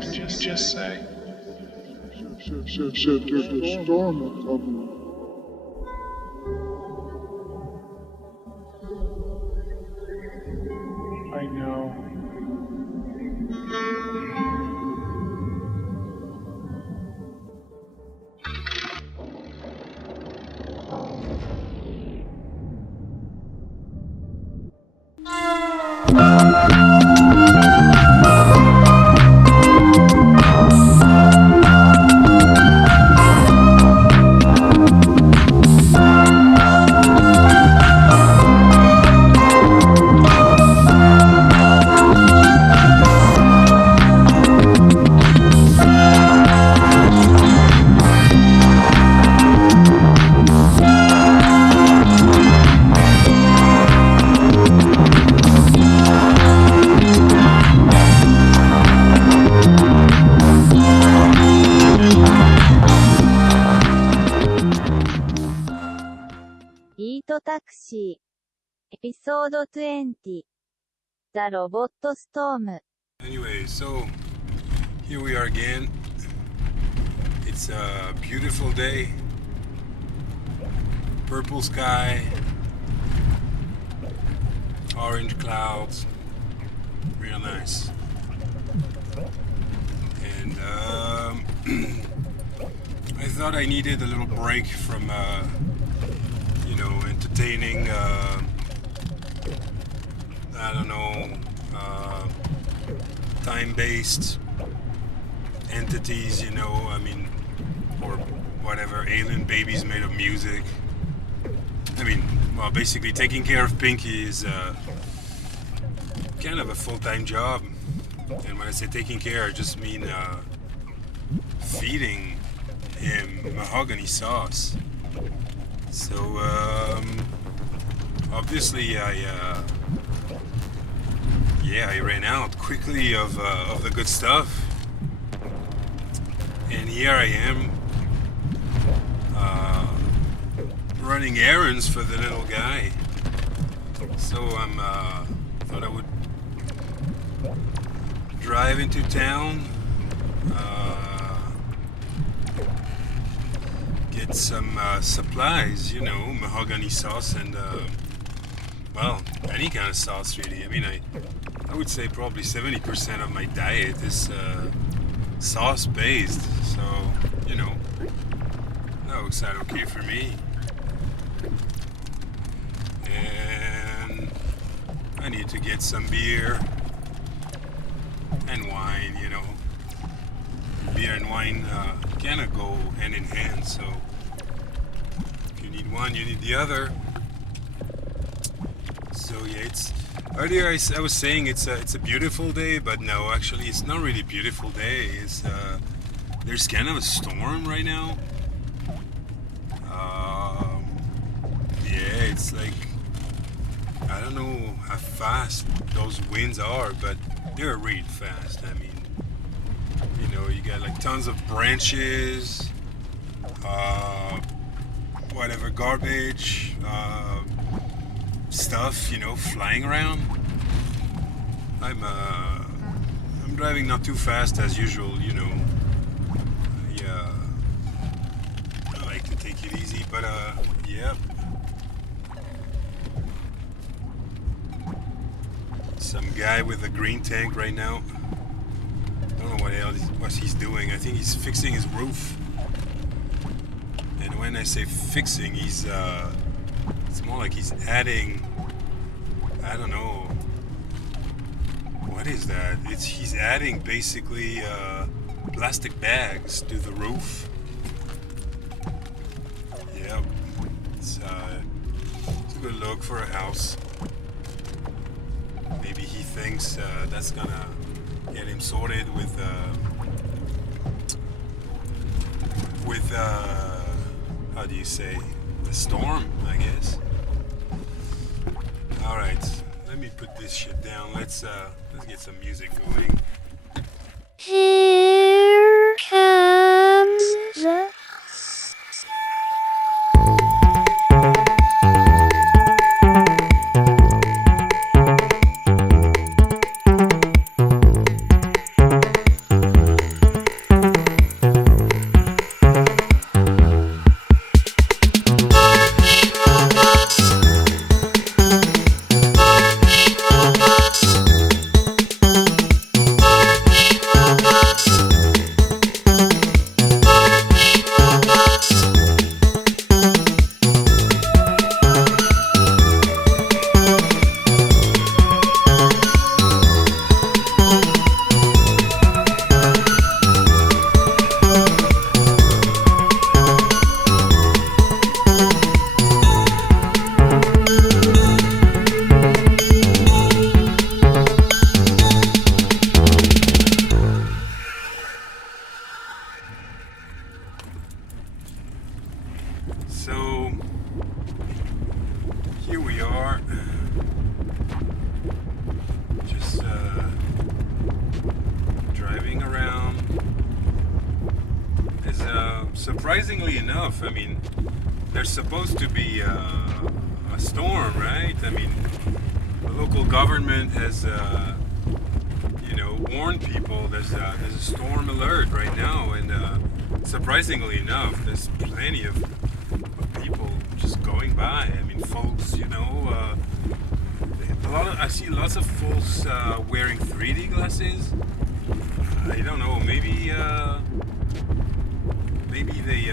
just say? There's a storm coming. I know. Taxi Episode 20 The Robot Storm. Anyway, so here we are again. It's a beautiful day. Purple sky, orange clouds, real nice. And I thought I needed a little break from entertaining, time-based entities, or whatever, alien babies made of music. Basically taking care of Pinky is kind of a full-time job. And when I say taking care, I just mean feeding him mahogany sauce. So obviously I ran out quickly of the good stuff, and here I am running errands for the little guy. So thought I would drive into town, get some supplies, mahogany sauce and any kind of sauce really. I would say probably 70% of my diet is sauce based, so that works out okay for me. And I need to get some beer and wine, beer and wine kind of go hand in hand, so if you need one, you need the other. So yeah, earlier I was saying it's a beautiful day, but no, actually it's not really a beautiful day. It's there's kind of a storm right now. Yeah, it's like, I don't know how fast those winds are, but they're really fast. You got like tons of branches, whatever garbage, stuff, flying around. I'm driving not too fast as usual, I like to take it easy, but yeah. Some guy with a green tank right now. I don't know what he's doing. I think he's fixing his roof. And when I say fixing, it's more like he's adding, I don't know, what is that? He's adding basically plastic bags to the roof. Yep, it's a good look for a house. Maybe he thinks that's gonna get him sorted with how do you say, the storm, I guess. All right, let me put this shit down. Let's get some music going. Here comes the surprisingly enough, I mean, there's supposed to be a storm, right? I mean, the local government has, warned people there's a storm alert right now, and surprisingly enough, there's plenty of people just going by. I mean, folks, I see lots of folks wearing 3D glasses. I don't know, maybe they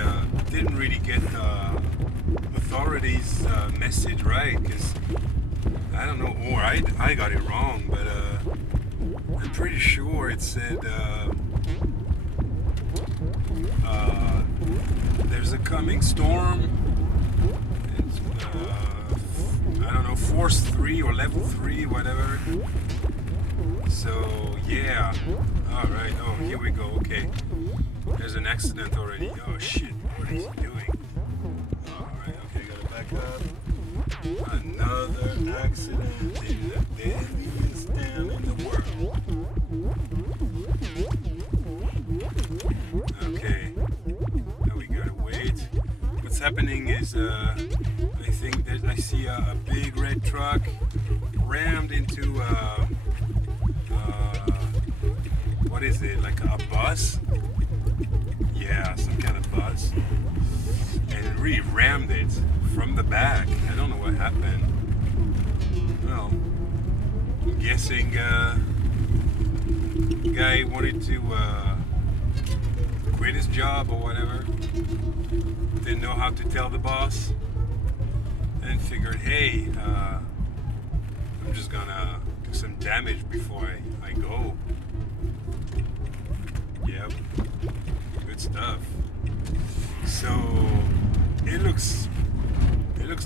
didn't really get the authorities' message right, because I don't know, or I got it wrong, but I'm pretty sure it said there's a coming storm. It's, I don't know, force 3 or level 3, whatever. So yeah, all right. Oh, here we go. Okay, there's an accident already. Oh shit, what is he doing? All right, okay, gotta back up. Another accident in the deadliest town in the world. Okay, now we gotta wait. What's happening is I think that I see a big red truck rammed into what is it, like a bus? Yeah, some kind of bus. And it really rammed it from the back. I don't know what happened. Well, I'm guessing the guy wanted to quit his job or whatever. Didn't know how to tell the boss. And figured, hey, I'm just gonna do some damage before I go. Yep, good stuff. So it looks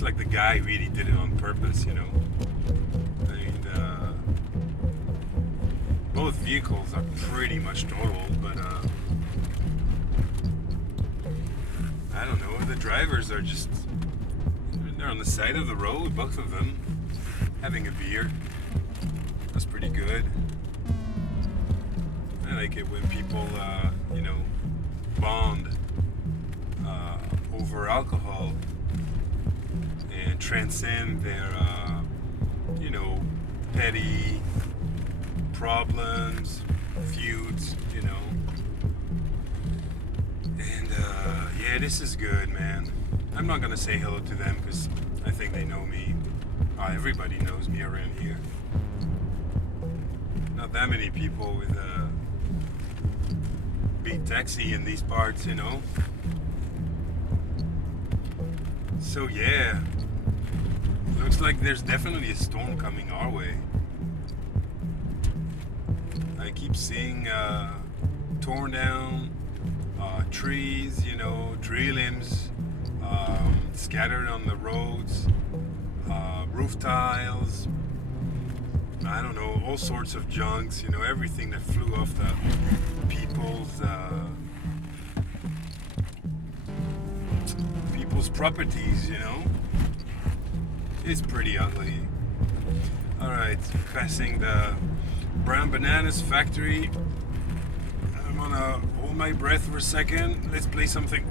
like the guy really did it on purpose, I mean, both vehicles are pretty much total, but I don't know. The drivers are just, they're on the side of the road, both of them, having a beer. That's pretty good. I like it when people, bond over alcohol and transcend their, petty problems, feuds, And, yeah, this is good, man. I'm not gonna say hello to them because I think they know me. Everybody knows me around here. Not that many people with a big taxi in these parts, So yeah, looks like there's definitely a storm coming our way. I keep seeing torn down trees, tree limbs scattered on the roads, roof tiles, I don't know, all sorts of junks, everything that flew off the people's properties, It's pretty ugly. Alright, passing the Brown Bananas factory. I'm gonna hold my breath for a second. Let's play something.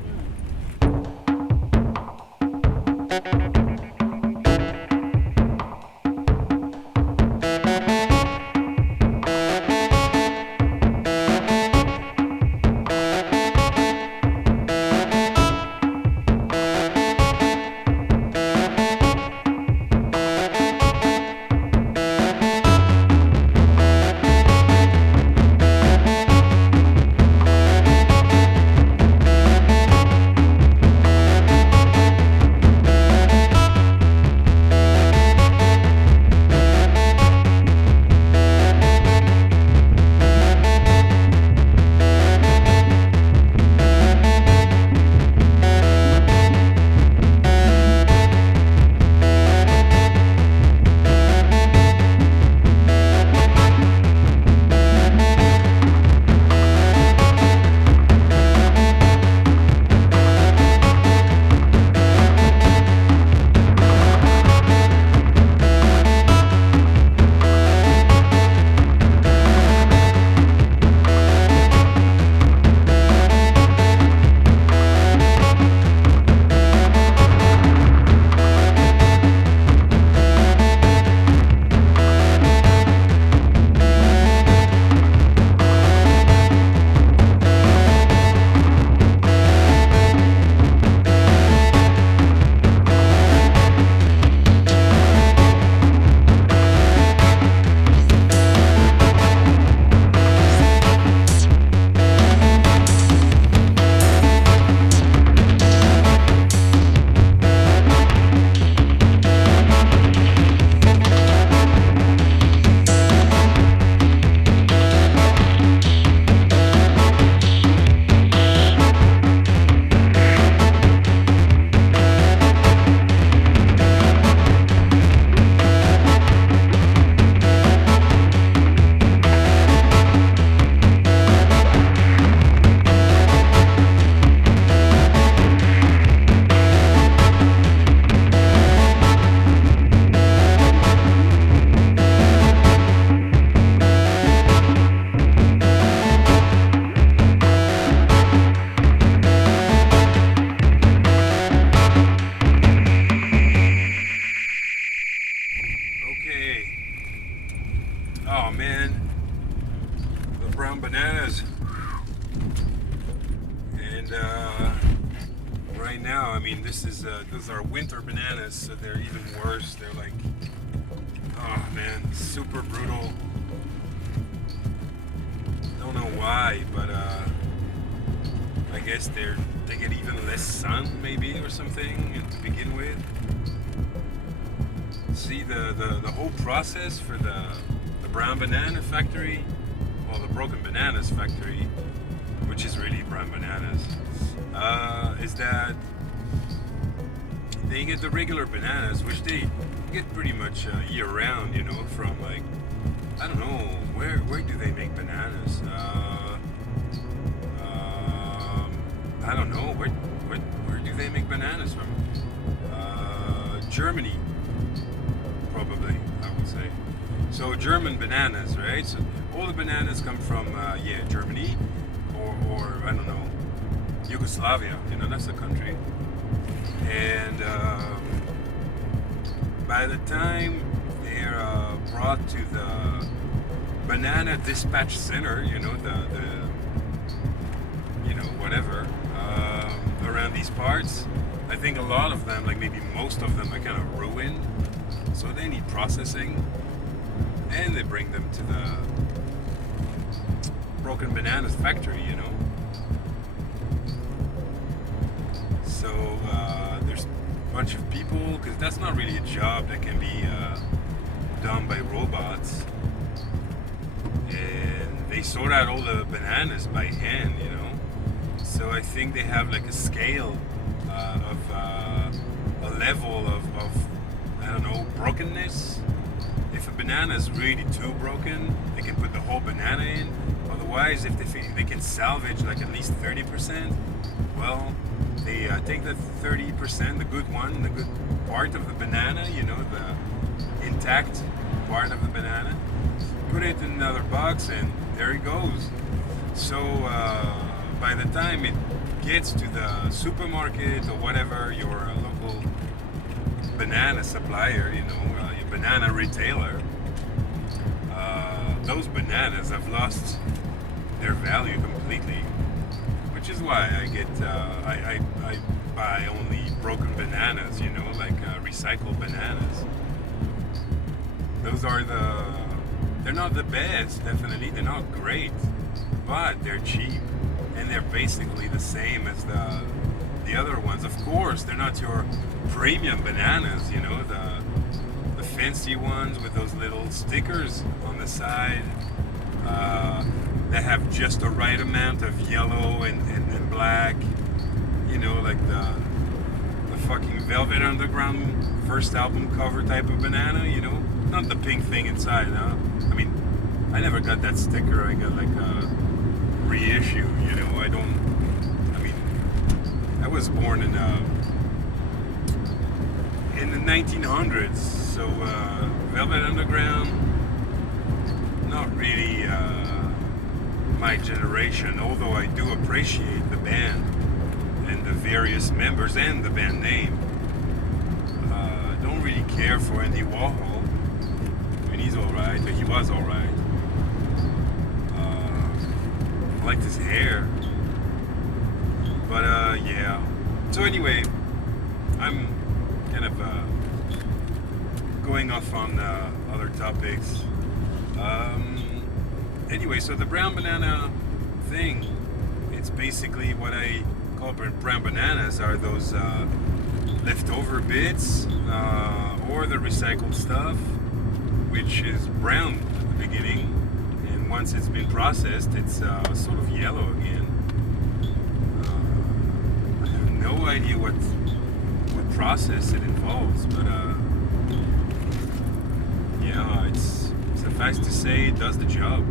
mean, those are winter bananas, so they're even worse. They're like, oh man, super brutal. Don't know why, but I guess they get even less sun maybe or something to begin with. See the whole process for the brown banana factory, well, the broken bananas factory, which is really brown bananas, is that they get the regular bananas, which they get pretty much year round, you know, from like, I don't know, where do they make bananas? I don't know, where do they make bananas from? Germany, probably, I would say. So German bananas, right? So all the bananas come from, Germany, or I don't know, Yugoslavia, you know, that's the country. And by the time they're brought to the banana dispatch center, you know, the you know, whatever, around these parts, I think a lot of them, like maybe most of them, are kind of ruined, so they need processing, and they bring them to the broken bananas factory, you know. So there's a bunch of people, because that's not really a job that can be done by robots, and they sort out all the bananas by hand, you know. So I think they have like a scale of a level of I don't know, brokenness. If a banana is really too broken, they can put the whole banana in. Otherwise, if they think they can salvage like at least 30%, well, they take the 30%, the good one, the good part of the banana, you know, the intact part of the banana, put it in another box, and there it goes. So by the time it gets to the supermarket or whatever, your local banana supplier, you know, your banana retailer, those bananas have lost their value completely, which is why I get I buy only broken bananas, you know, like recycled bananas. Those are they're not the best, definitely, they're not great, but they're cheap, and they're basically the same as the other ones. Of course, they're not your premium bananas, you know, the fancy ones with those little stickers on the side that have just the right amount of yellow and black, you know, like the fucking Velvet Underground first album cover type of banana, you know, not the pink thing inside, huh? I mean, I never got that sticker. I got like a reissue, you know. I was born in the 1900s, so Velvet Underground, not really my generation, although I do appreciate the band and the various members and the band name. Don't really care for Andy Warhol. I mean, he's alright, but he was alright. I liked his hair. But yeah. So anyway, I'm kind of going off on other topics. Anyway, so the brown banana thing, it's basically what I call brown bananas are those leftover bits or the recycled stuff, which is brown at the beginning, and once it's been processed, it's sort of yellow again. I have no idea what process it involves, but yeah, it's suffice to say it does the job.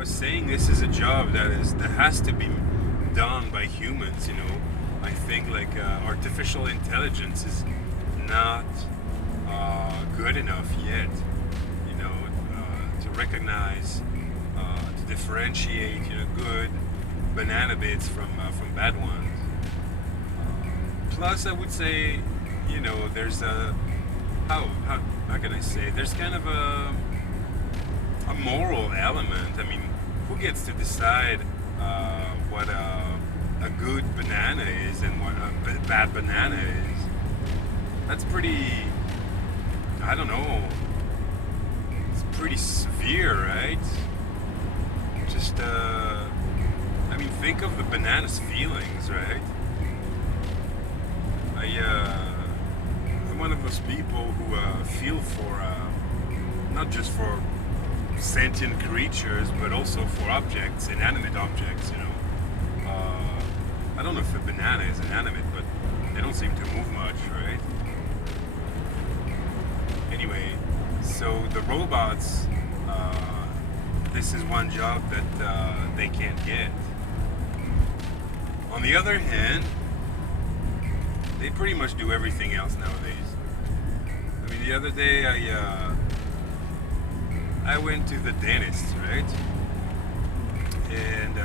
was saying, this is a job that has to be done by humans. You know, I think like artificial intelligence is not good enough yet. You know, to recognize, to differentiate, you know, good banana bits from bad ones. Plus, I would say, you know, there's a how can I say? There's kind of a moral element. I mean, who gets to decide what a good banana is and what a bad banana is? That's pretty, I don't know, it's pretty severe, right? Just, I mean, think of the banana's feelings, right? I'm one of those people who feel for, not just for sentient creatures, but also for objects, inanimate objects, you know. I don't know if a banana is inanimate, but they don't seem to move much, right? Anyway, so the robots, this is one job that they can't get. On the other hand, they pretty much do everything else nowadays. I mean, the other day I went to the dentist, right? And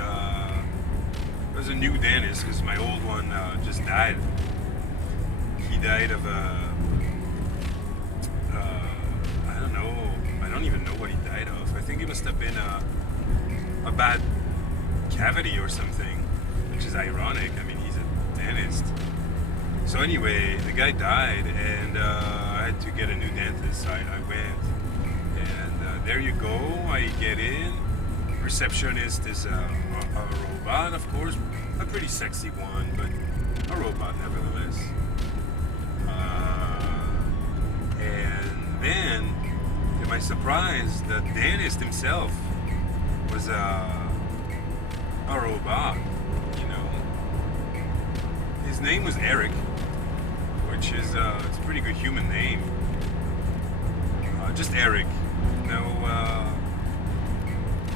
it was a new dentist because my old one just died. He died of I don't know. I don't even know what he died of. I think it must have been a bad cavity or something, which is ironic. I mean, he's a dentist. So anyway, the guy died, and I had to get a new dentist. So I went, and there you go. I get in. Receptionist is a robot, of course, a pretty sexy one, but a robot nevertheless. And then, to my surprise, the dentist himself was a robot. You know, his name was Eric, which is it's a pretty good human name. Just Eric.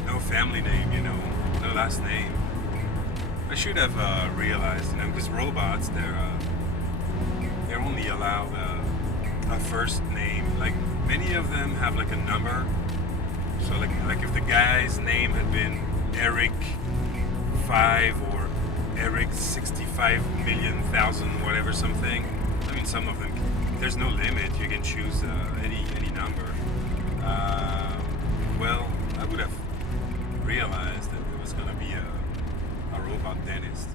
No family name, you know, no last name. I should have realized, you know, because robots, they're only allowed a first name. Like many of them have like a number. So like if the guy's name had been Eric 5 or Eric 65,000,000 whatever something. I mean, some of them, there's no limit. You can choose any number. Well, I would have realized that it was going to be a robot dentist.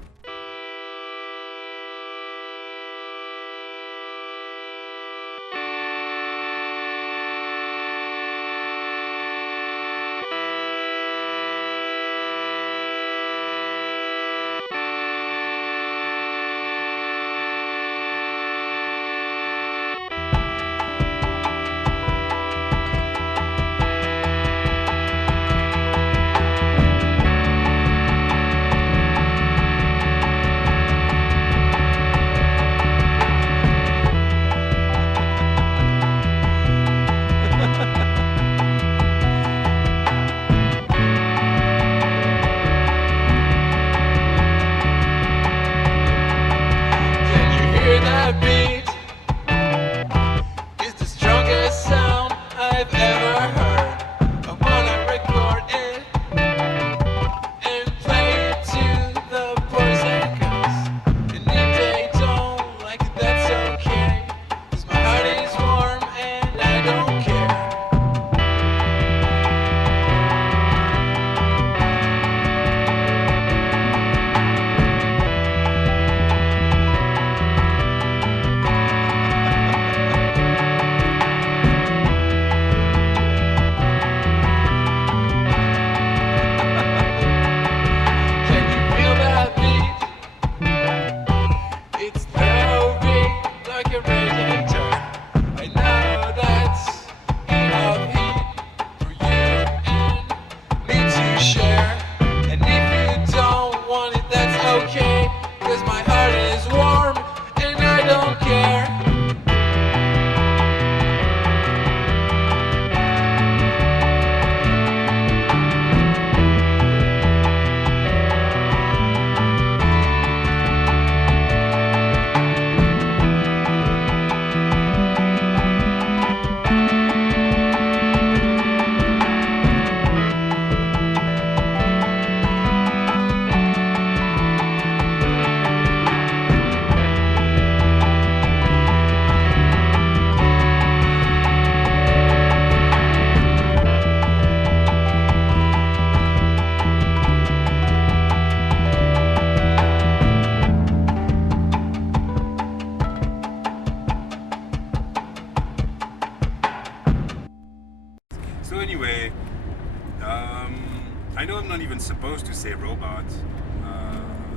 I know I'm not even supposed to say robot.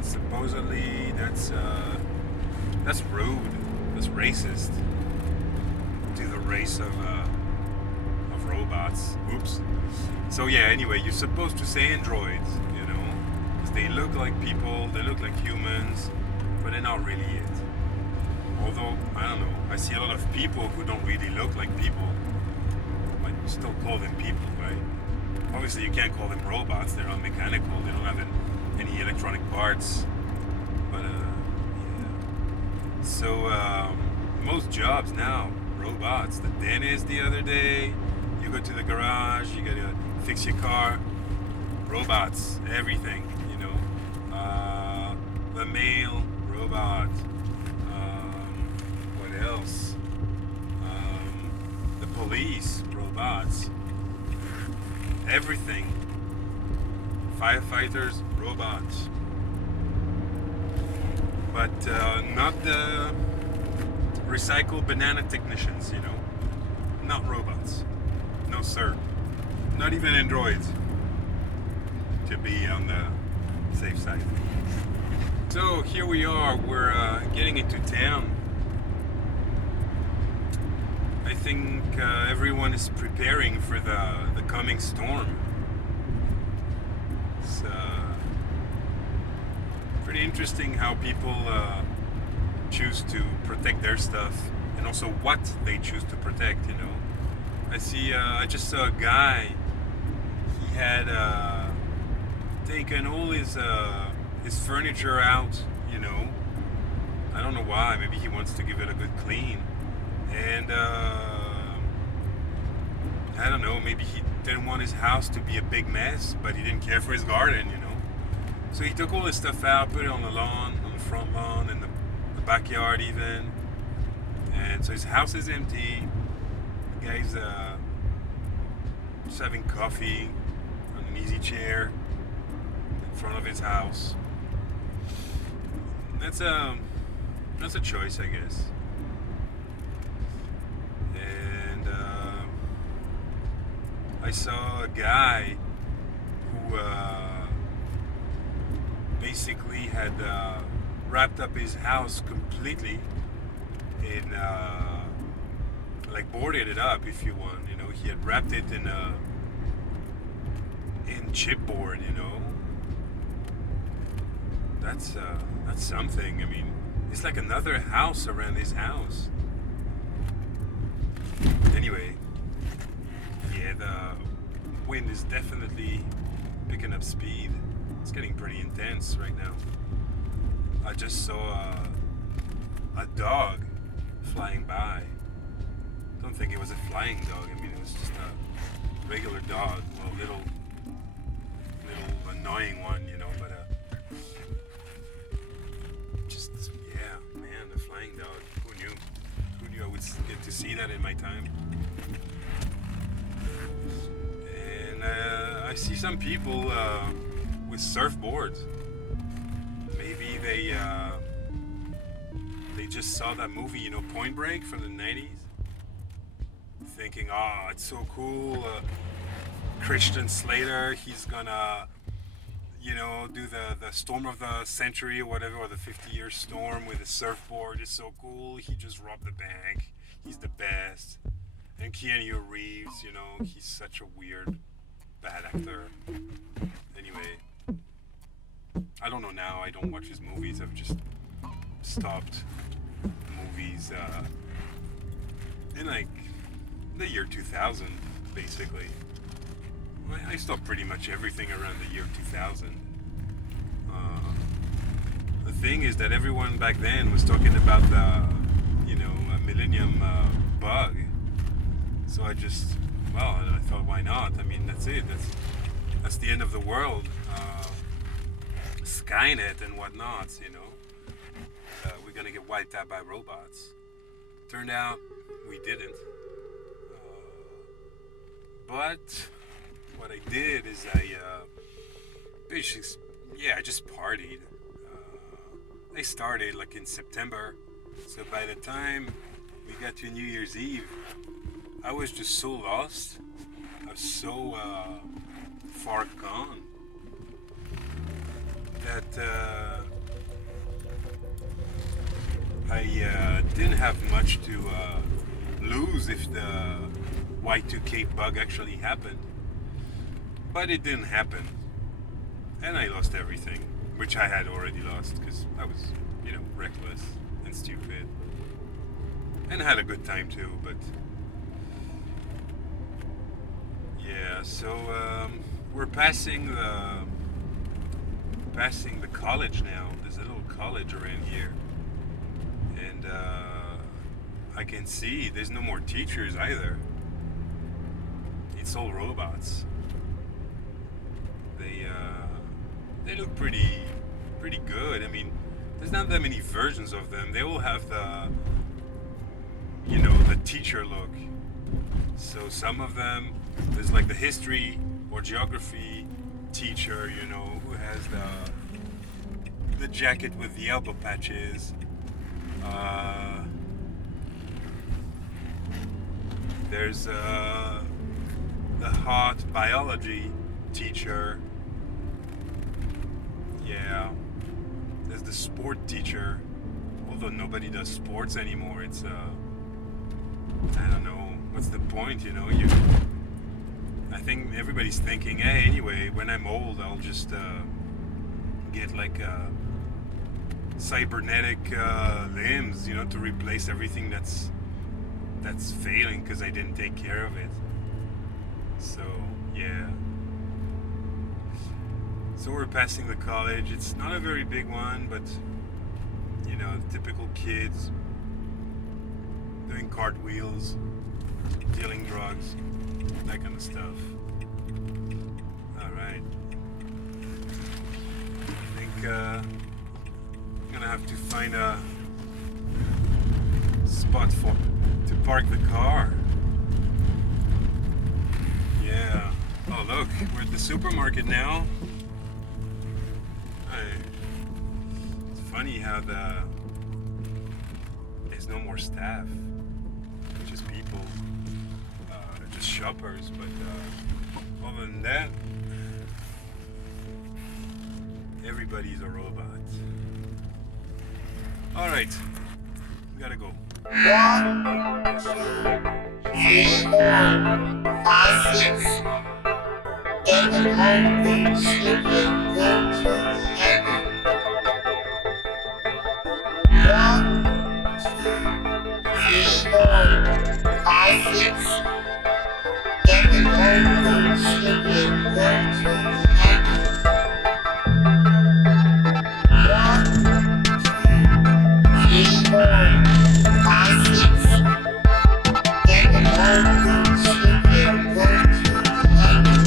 Supposedly that's rude. That's racist to the race of robots. Oops. So yeah. Anyway, you're supposed to say androids, you know, because they look like people, they look like humans, but they're not really it. Although I don't know, I see a lot of people who don't really look like people, but you still call them people, right? Obviously, you can't call them robots. They're not mechanical. They don't have any electronic parts. But yeah. So most jobs now, robots. The dentist the other day, you go to the garage, you gotta fix your car. Robots, everything, you know. The mail, robot. What else? The police, robots. Everything. Firefighters, robots. But not the recycle banana technicians, you know. Not robots. No sir. Not even androids. To be on the safe side. So here we are. We're getting into town. I think everyone is preparing for the coming storm. It's pretty interesting how people choose to protect their stuff, and also what they choose to protect, you know. I just saw a guy, he had taken all his furniture out, you know. I don't know why, maybe he wants to give it a good clean. And I don't know, maybe he didn't want his house to be a big mess, but he didn't care for his garden, you know. So he took all his stuff out, put it on the lawn, on the front lawn, and the backyard even. And so his house is empty. The guy's just having coffee on an easy chair in front of his house. That's a choice, I guess. I saw a guy who basically had wrapped up his house completely in, like boarded it up, if you want. You know, he had wrapped it in chipboard. You know, that's something. I mean, it's like another house around his house. Anyway. Yeah, the wind is definitely picking up speed. It's getting pretty intense right now. I just saw a dog flying by. Don't think it was a flying dog. I mean, it was just a regular dog. Well, little annoying one, you know, but just, yeah, man, a flying dog. Who knew? Who knew I would get to see that in my time? I see some people with surfboards. Maybe they just saw that movie, you know, Point Break from the 90s, thinking, oh, it's so cool. Christian Slater, he's gonna, you know, do the storm of the century or whatever, or the 50-year storm with a surfboard. It's so cool. He just robbed the bank. He's the best. And Keanu Reeves, you know, he's such a weird, bad actor. Anyway, I don't know now. I don't watch his movies. I've just stopped movies in like the year 2000, basically. I stopped pretty much everything around the year 2000. The thing is that everyone back then was talking about the, you know, millennium bug. So I thought, why not? I mean, that's it. That's the end of the world. Skynet and whatnot, you know. We're gonna get wiped out by robots. Turned out we didn't. But what I did is I just partied. I started like in September. So by the time we got to New Year's Eve, I was just so lost. I was so far gone. that I didn't have much to lose if the Y2K bug actually happened. But it didn't happen. And I lost everything, which I had already lost because I was, reckless and stupid. And had a good time too, but yeah, so we're passing the college now. There's a little college around here. And I can see there's no more teachers either. It's all robots. They look pretty good. I mean, there's not that many versions of them. They all have the teacher look. So some of them, there's like the history or geography teacher, who has the jacket with the elbow patches. There's the hot biology teacher. Yeah. There's the sport teacher. Although nobody does sports anymore, it's I don't know, what's the point, I think everybody's thinking, hey, anyway, when I'm old, I'll just get like cybernetic limbs, to replace everything that's failing because I didn't take care of it. So, yeah. So we're passing the college. It's not a very big one, but, typical kids doing cartwheels, dealing drugs, that kind of stuff. Alright. I think I'm gonna have to find a spot to park the car. Yeah. Oh look, we're at the supermarket now. It's funny how there's no more staff. Just people, just shoppers, but other than that, everybody's a robot. Alright, we gotta go. 1, 2, 3, 4, 5, 6. Getting hungry, sleeping, go to heaven. 1, 2, 3, 4, 5, 6. Getting hungry, sleeping, go to heaven. 1, 2, 3, 4, 5, 6. Getting hungry, sleeping, go to heaven.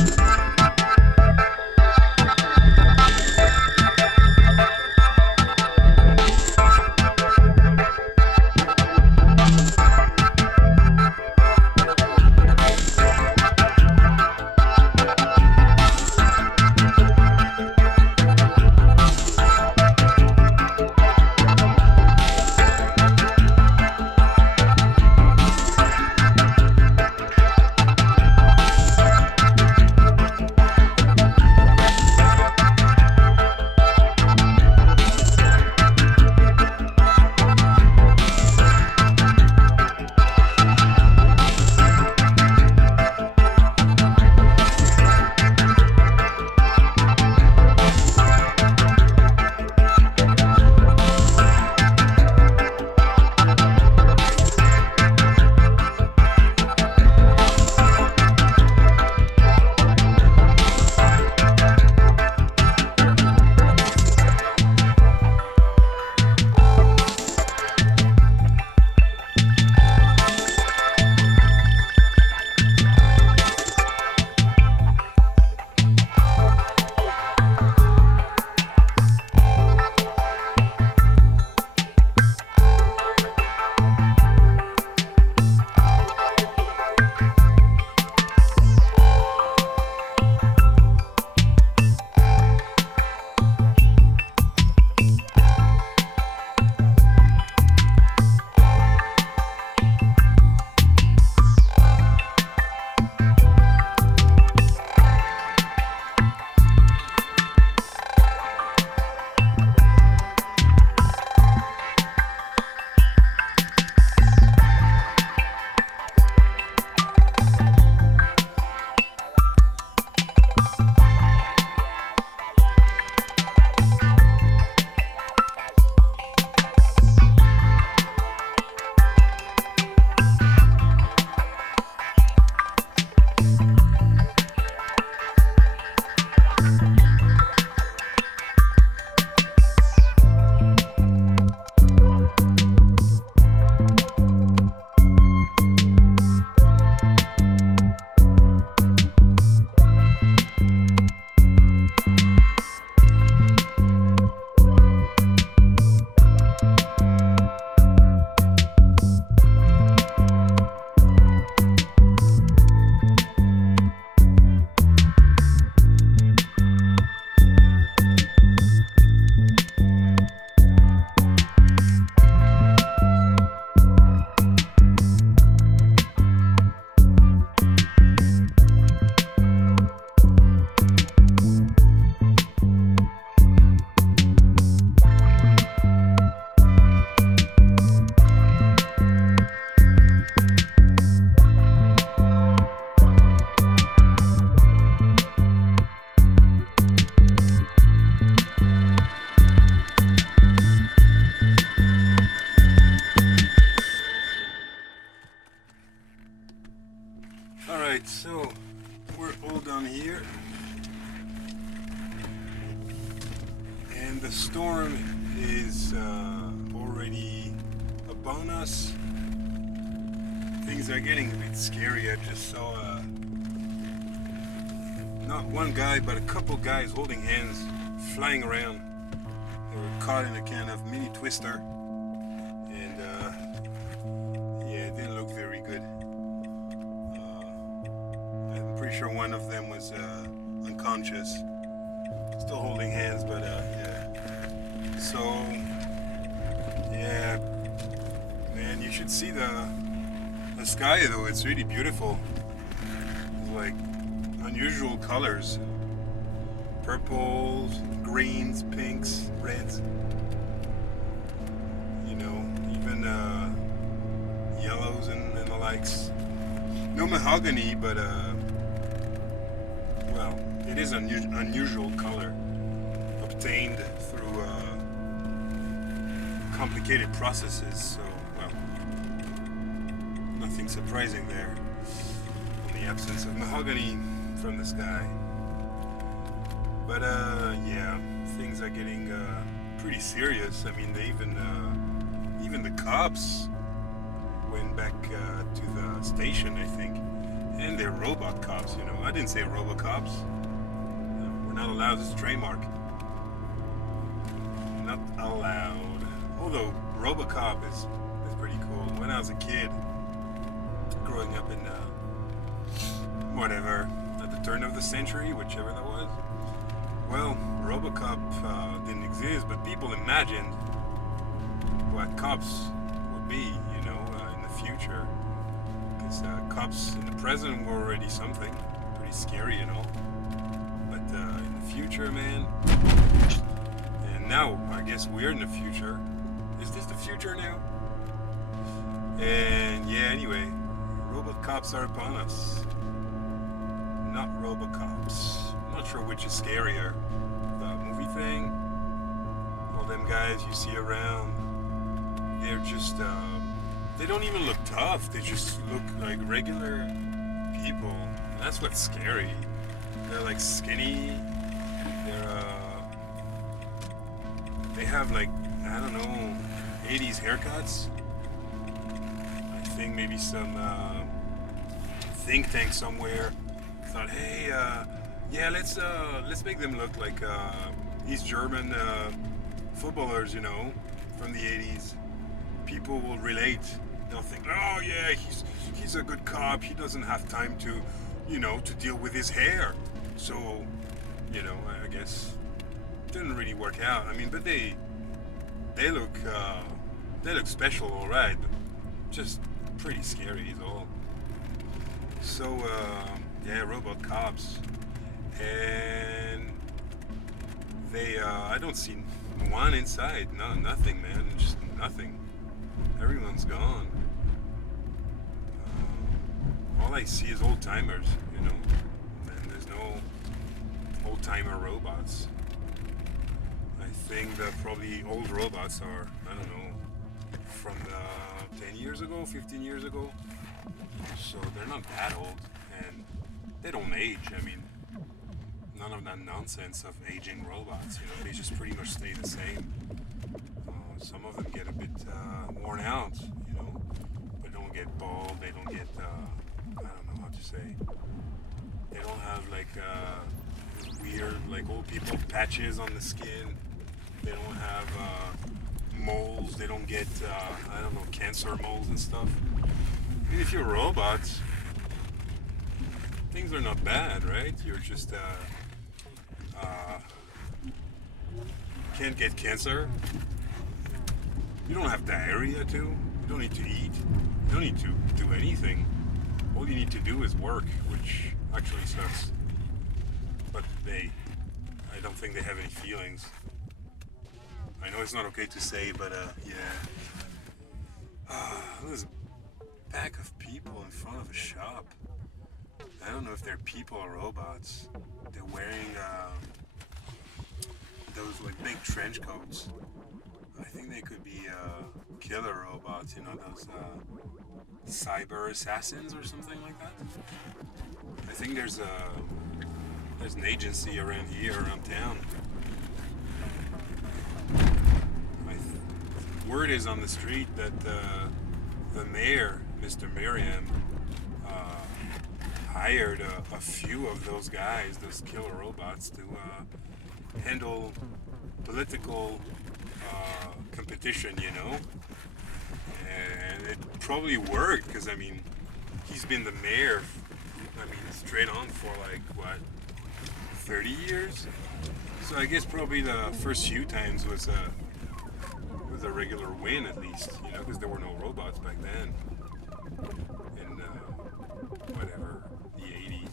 And the storm is already upon us. Things are getting a bit scary. I just saw not one guy, but a couple guys holding hands, flying around. They were caught in a kind of mini twister, and yeah, it didn't look very good. I'm pretty sure one of them was unconscious, still holding hands, but yeah. So yeah, man, you should see the sky though. It's really beautiful. It's like unusual colors. Purples, greens, pinks, reds. You know, even yellows and the likes. No mahogany, but well, it is an unusual color obtained through complicated processes. So, well, nothing surprising there. On the absence of mahogany from the sky. But yeah, things are getting pretty serious. I mean, they even the cops went back to the station, I think, and they're robot cops. You know, I didn't say robocops. We're not allowed. It's a trademark. Not allowed. Although Robocop is pretty cool. When I was a kid, growing up in whatever, at the turn of the century, whichever that was. Well, Robocop didn't exist, but people imagined what cops would be, you know, in the future. Because cops in the present were already something pretty scary, you know. But in the future, man, and now I guess we're in the future. Is this the future now? And yeah, anyway, Robocops are upon us. Not Robocops. I'm not sure which is scarier. The movie thing, all them guys you see around, they're just, they don't even look tough. They just look like regular people. That's what's scary. They're like skinny. They have like, I don't know, 80s haircuts. I think maybe some think tank somewhere thought, hey, yeah, let's make them look like East German footballers, you know, from the 80s. People will relate. They'll think, oh yeah, he's a good cop. He doesn't have time to, you know, to deal with his hair. So, you know, I guess it didn't really work out. I mean, but they look special, all right, but just pretty scary is all. So yeah, robot cops. And they, I don't see one inside. No, nothing, man. Just nothing. Everyone's gone. All I see is old timers, you know. And there's no old timer robots. I think that probably old robots are, I don't know, from 10 years ago, 15 years ago. So they're not that old. And they don't age. I mean, none of that nonsense of aging robots, you know, they just pretty much stay the same. Some of them get a bit worn out, you know, but don't get bald, they don't get, I don't know how to say, they don't have like weird, like old people patches on the skin, they don't have moles, they don't get, I don't know, cancer moles and stuff. I mean, if you're robots, things are not bad, right? You're just, can't get cancer. You don't have diarrhea too. You don't need to eat. You don't need to do anything. All you need to do is work, which actually sucks. But I don't think they have any feelings. I know it's not okay to say, but yeah. There's a pack of people in front of a shop. I don't know if they're people or robots. They're wearing those like big trench coats. I think they could be killer robots, you know, those cyber assassins or something like that. I think there's an agency around here, around town. word is on the street that the mayor, Mr. Merriam, hired a few of those guys, those killer robots, to handle political competition, you know? And it probably worked, because, I mean, he's been the mayor, I mean, straight on for, like, what, 30 years? So I guess probably the first few times was a regular win, at least, you know, because there were no robots back then. In, whatever, the 80s.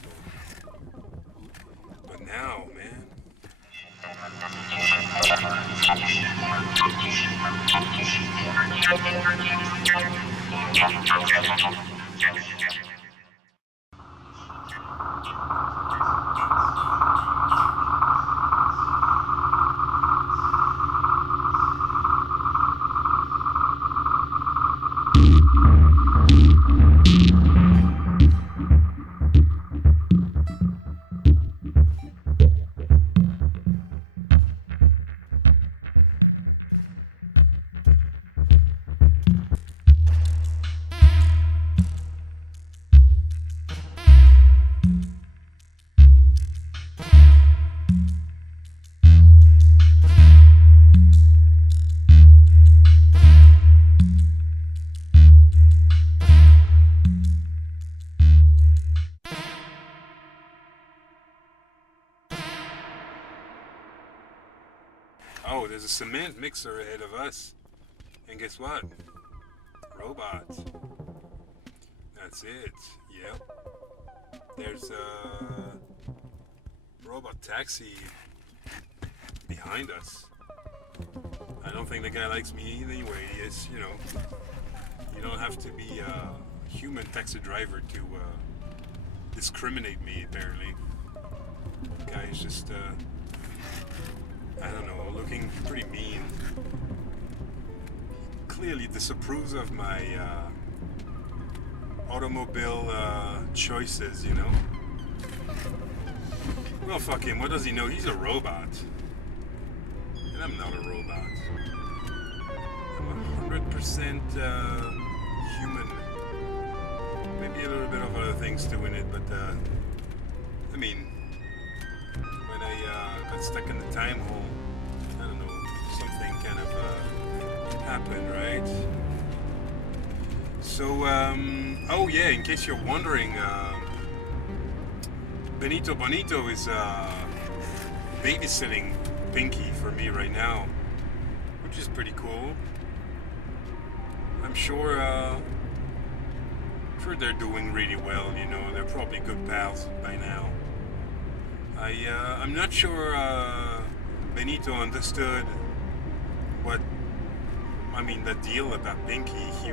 But now, man. Oh, there's a cement mixer ahead of us. And guess what? Robots. That's it. Yep. There's a robot taxi behind us. I don't think the guy likes me anyway. Yes, you know, you don't have to be a human taxi driver to discriminate me, apparently. The guy is just, I don't know, looking pretty mean. Clearly disapproves of my automobile choices, you know. Well, fuck him. What does he know? He's a robot. And I'm not a robot. I'm 100% human. Maybe a little bit of other things too in it, but I mean, when I got stuck in the time hole, I don't know, something kind of happened, right? So, oh yeah, in case you're wondering, Benito Bonito is babysitting Pinky for me right now, which is pretty cool. I'm sure they're doing really well, you know, they're probably good pals by now. I'm not sure Benito understood the deal about Pinky. He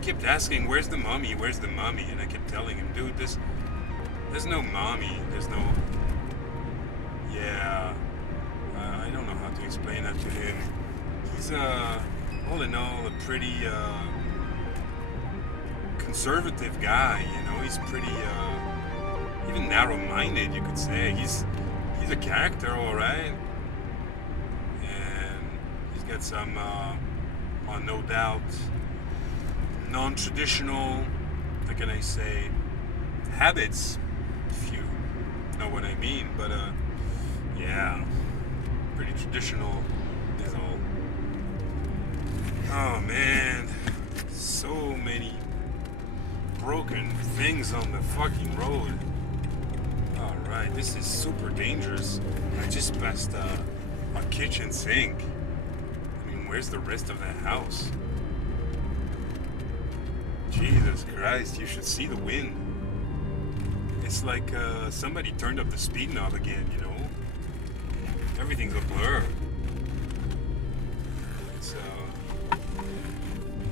kept asking, where's the mommy, and I kept telling him, dude, there's no mommy, there's no, yeah, I don't know how to explain that to him. He's all in all a pretty conservative guy, you know. He's pretty even narrow-minded, you could say. He's a character, all right, and he's got some no doubt non-traditional, how can I say, habits, if you know what I mean. But yeah, pretty traditional is all. Oh man, so many broken things on the fucking road. Alright, this is super dangerous. I just passed a kitchen sink. I mean, where's the rest of the house? Jesus Christ, you should see the wind. It's like somebody turned up the speed knob again, you know? Everything's a blur. It's,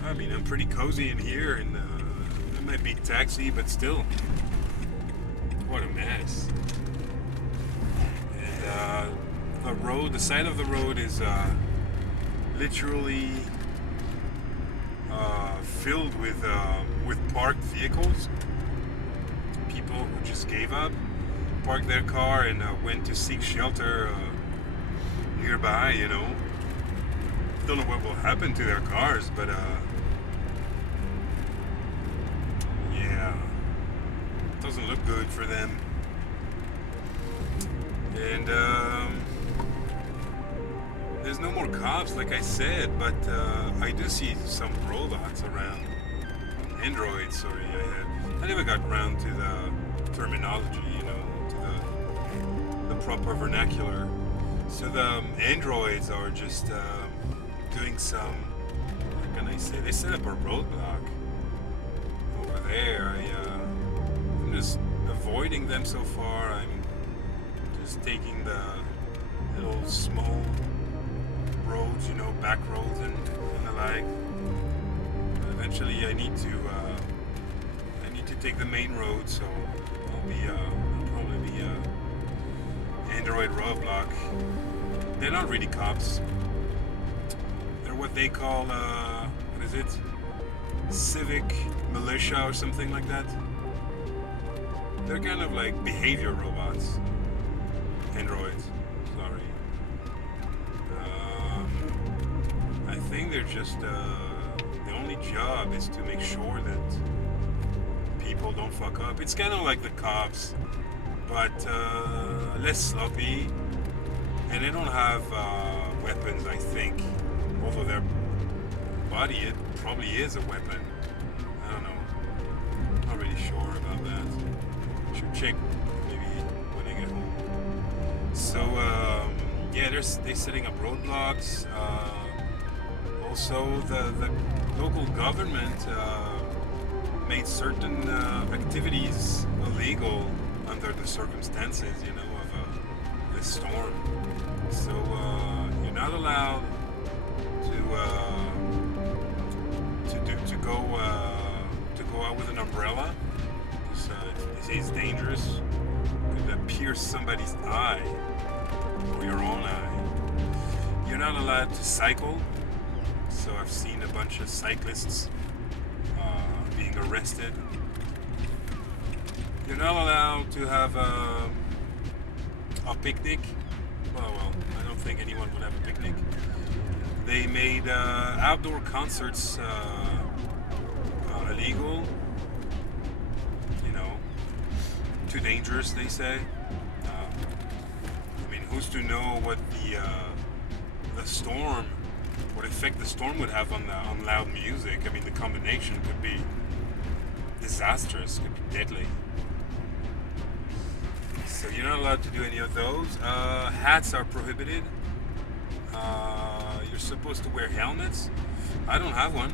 I mean, I'm pretty cozy in here, and it might be a taxi, but still. What a mess. And the side of the road is literally filled with parked vehicles. People who just gave up, parked their car, and went to seek shelter nearby, you know. don't know what will happen to their cars, but yeah, doesn't look good for them. And there's no more cops, like I said, but I do see some robots around. Androids, sorry. I never got around to the terminology, to the proper vernacular. So the androids are just doing some, what can I say? They set up a roadblock over there. I'm just avoiding them so far. I'm just taking the little small roads, back roads and the like. But eventually I need to take the main road, so I'll probably be Android roadblock. They're not really cops. They're what they call what is it? Civic militia or something like that. They're kind of like behavior robots. Androids. Sorry. I think they're just the only job is to make sure that people don't fuck up. It's kind of like the cops, but less sloppy, and they don't have weapons, I think, although their body, it probably is a weapon. I don't know, not really sure about that. Should check maybe when I get home. So yeah, they're setting up roadblocks. Also the local government made certain activities illegal under the circumstances, of this storm. So you're not allowed to go out with an umbrella. It's dangerous. It could pierce somebody's eye or your own eye. You're not allowed to cycle. So I've seen a bunch of cyclists being arrested. You're not allowed to have a picnic. Well, I don't think anyone would have a picnic. They made outdoor concerts illegal. Too dangerous, they say. I mean, who's to know what the storm, what effect the storm would have on loud music? I mean, the combination could be disastrous, could be deadly. So you're not allowed to do any of those. Hats are prohibited. You're supposed to wear helmets. I don't have one,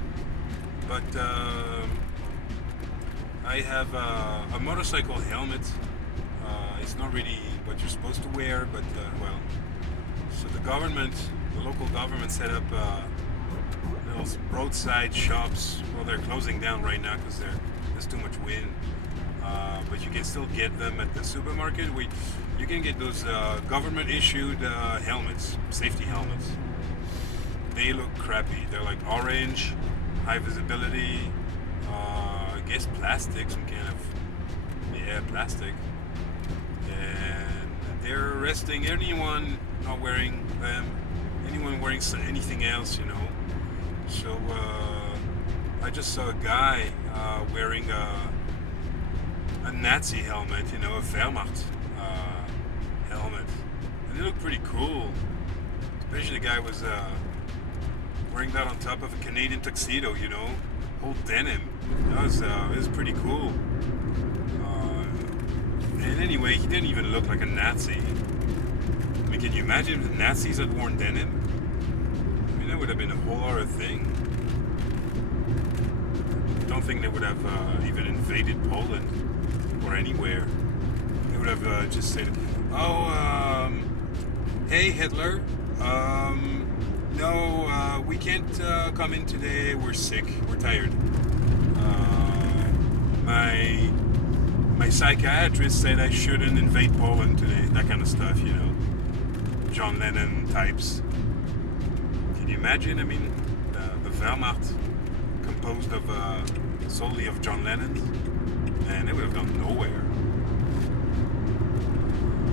but I have a motorcycle helmet. It's not really what you're supposed to wear, but so the local government set up those roadside shops. Well, they're closing down right now because there's too much wind. But you can still get them at the supermarket. You can get those government-issued helmets, safety helmets. They look crappy. They're like orange, high visibility. I guess plastic, some kind of plastic. And they're arresting anyone not wearing them, anyone wearing anything else, So I just saw a guy wearing a Nazi helmet, a Wehrmacht helmet, and it looked pretty cool. Especially the guy was wearing that on top of a Canadian tuxedo, whole denim. It was pretty cool. And anyway, he didn't even look like a Nazi. I mean, can you imagine if the Nazis had worn denim? I mean, that would have been a whole other thing. I don't think they would have even invaded Poland or anywhere. They would have just said, hey Hitler, no, we can't come in today, we're sick, we're tired. My psychiatrist said I shouldn't invade Poland today, that kind of stuff, John Lennon types. Can you imagine? I mean, the Wehrmacht composed of solely of John Lennon, and they would have gone nowhere.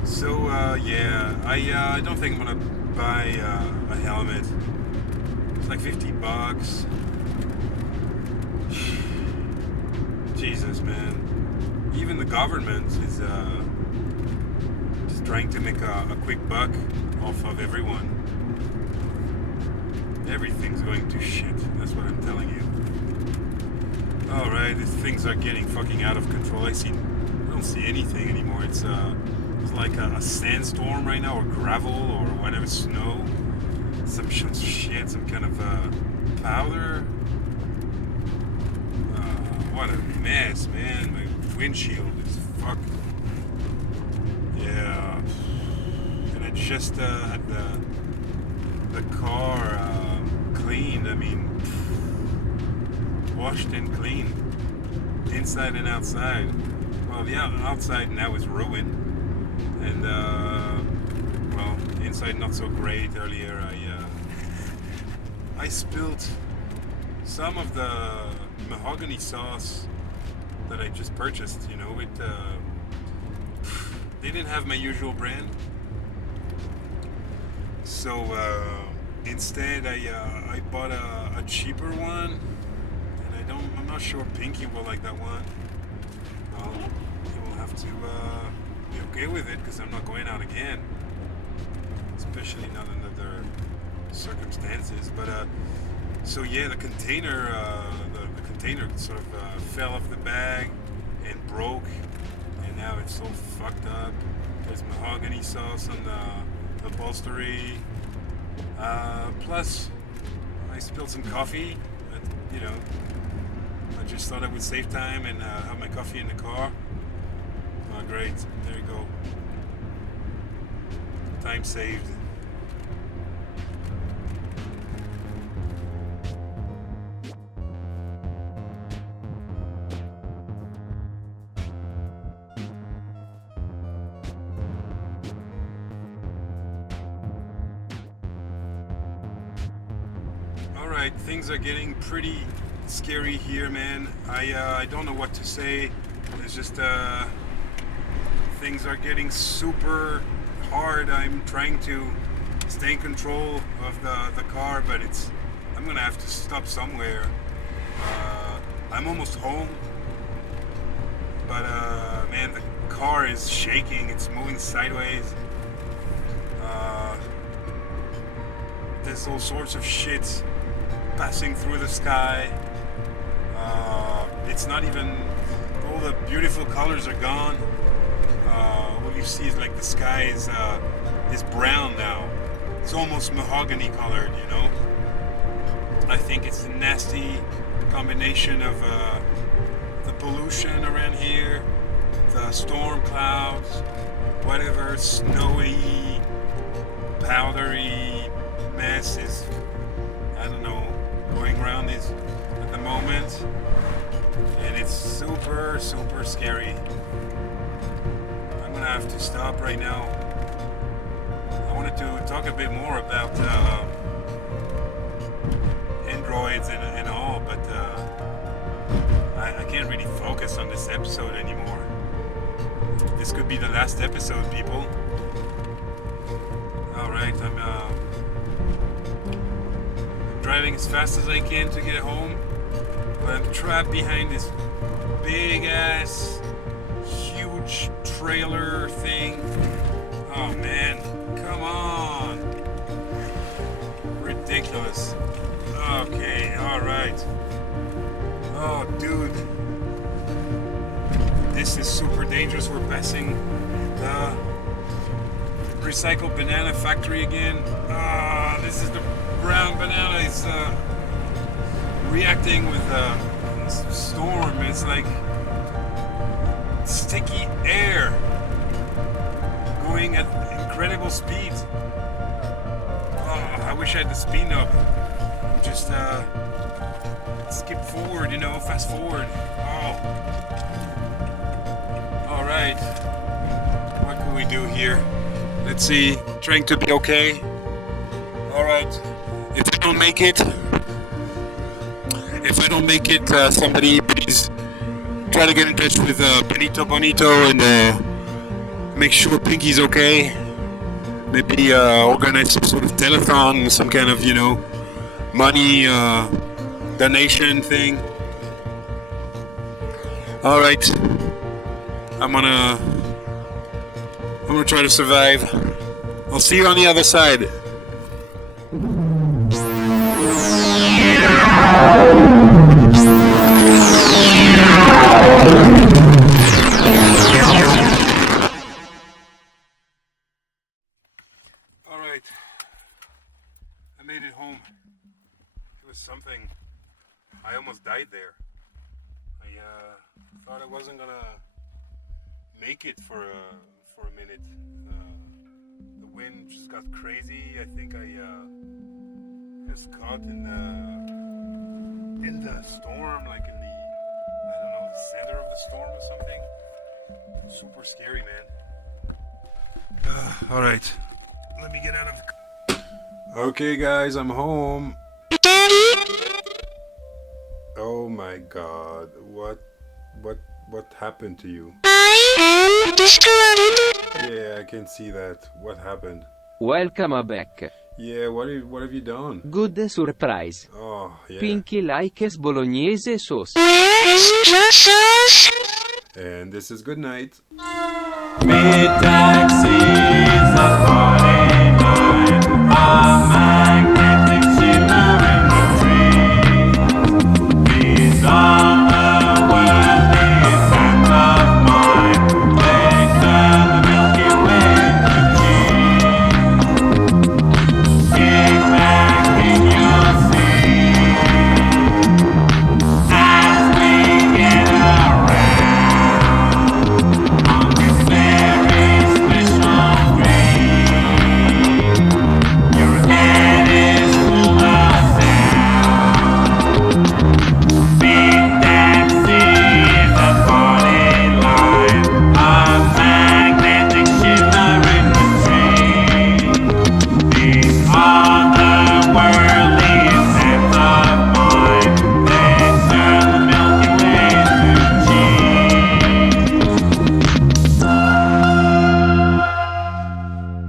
So yeah, I don't think I'm gonna buy a helmet. It's like $15. Jesus, man. Even the government is just trying to make a quick buck off of everyone. Everything's going to shit. That's what I'm telling you. Alright, these things are getting fucking out of control. I don't see anything anymore. It's like a sandstorm right now, or gravel, or whatever, snow. Some shit, some kind of powder. What a mess, man. My windshield is fucked. Yeah. And I just had the car cleaned. I mean, washed and cleaned. Inside and outside. Well, the outside now is ruined. And, well, inside not so great. Earlier I spilled some of the mahogany sauce that I just purchased, you know. They didn't have my usual brand, so instead I bought a cheaper one, and I'm not sure Pinky will like that one. Well, he will have to be okay with it, because I'm not going out again, especially not under circumstances. But so yeah, the container sort of fell off the bag and broke, and now it's all fucked up. There's mahogany sauce on the upholstery. Plus, I spilled some coffee. But, you know, I just thought I would save time and have my coffee in the car. Oh, great! There you go. Time saved. Alright, things are getting pretty scary here, man. I don't know what to say. It's just things are getting super hard. I'm trying to stay in control of the car, but I'm gonna have to stop somewhere. I'm almost home, but man, the car is shaking. It's moving sideways. There's all sorts of shit passing through the sky. It's not even, all the beautiful colors are gone. What you see is like the sky is brown now. It's almost mahogany colored, you know. I think it's a nasty combination of the pollution around here, the storm clouds, whatever snowy, powdery mess is, I don't know, going around this at the moment, and it's super, super scary. I'm gonna have to stop right now. I wanted to talk a bit more about androids and all, but I can't really focus on this episode anymore. This could be the last episode, people. Alright, I'm driving as fast as I can to get home, but I'm trapped behind this big ass huge trailer thing. Oh man, come on. Ridiculous. Okay, alright. Oh dude, this is super dangerous. We're passing the recycled banana factory again. This is the brown banana. It's reacting with the storm. It's like sticky air going at incredible speed. I wish I had the speed knob. Just skip forward, you know, fast forward. Alright, what can we do here? Let's see, trying to be okay. Alright, if I don't make it, somebody please try to get in touch with Benito Bonito and make sure Pinky's okay. Maybe organize some sort of telethon, some kind of, you know, money donation thing. All right, I'm gonna try to survive. I'll see you on the other side. All right, I made it home. It was something. I almost died there. I thought I wasn't gonna make it for a minute. The wind just got crazy. I think I was caught in the storm, like in the, I don't know, the center of the storm or something. Super scary, man. All right, let me get out of the. Okay, guys, I'm home. Oh my God, what happened to you? I am destroyed. Yeah, I can see that. What happened? Welcome back. Yeah, what have you done? Good surprise. Oh, yeah. Pinky likes bolognese sauce. Where is the sauce? And this is good night. Mid-taxi.